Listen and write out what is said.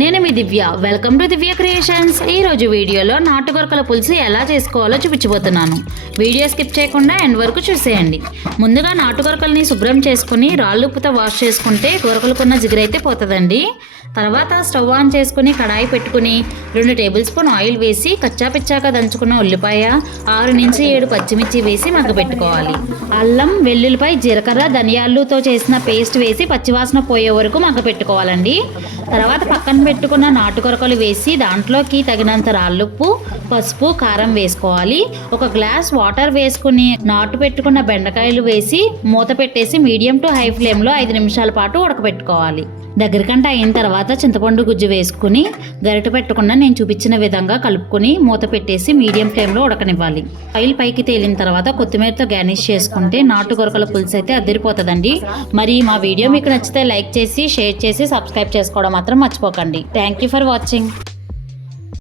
నేను మీ Divya. Welcome to Divya Creations. ఈ రోజు వీడియోలో నాటు గొరకల పులుసు ఎలా చేసుకోవాలో చూపించబోతున్నాను. వీడియో స్కిప్ చేయకుండా ఎండ్ వరకు చూసేయండి. ముందుగా నాటు గొరకల్ని శుభ్రం చేసుకుని రాళ్ళుప్పుతో వాష్ చేసుకుంటే గొరకలకున్న జిగురైతే పోతుందండి. తర్వాత స్టవ్ ఆన్ చేసుకుని కడాయి పెట్టుకుని 2 టేబుల్ స్పూన్ ఆయిల్ వేసి కచ్చాపిచ్చాక దంచుకున్న ఉల్లిపాయ 6 నుంచి 7 పచ్చిమిర్చి వేసి మగ్గబెట్టుకోవాలి. అల్లం, వెల్లుల్లిపాయ, జీలకర్ర, ధనియాలతో చేసిన పేస్ట్ వేసి పచ్చివాసన పోయే వరకు మగ్గబెట్టుకోవాలండి. తర్వాత పక్కన పెట్టుకున్న నాటు గొరకలు వేసి దాంట్లోకి తగినంత రాళ్ళుప్పు, పసుపు, కారం వేసుకోవాలి. 1 గ్లాస్ వాటర్ వేసుకుని నాటు పెట్టుకున్న బెండకాయలు వేసి మూత పెట్టేసి మీడియం టు హై ఫ్లేమ్లో 5 నిమిషాల పాటు ఉడకబెట్టుకోవాలి. దగ్గరకంట అయిన తర్వాత చింతపండు గుజ్జు వేసుకుని గరిట పెట్టకుండా నేను చూపించిన విధంగా కలుపుకొని మూత పెట్టేసి మీడియం ఫ్లేమ్లో ఉడకనివ్వాలి. ఆయిల్ పైకి తేలిన తర్వాత కొత్తిమీరతో గార్నిష్ చేసుకుంటే నాటు గొరకల పులుసు అయితే అదిరిపోతుందండి. మరి మా వీడియో మీకు నచ్చితే లైక్ చేసి, షేర్ చేసి, సబ్స్క్రైబ్ చేసుకోవడం మాత్రం మర్చిపోకండి. Thank you for watching.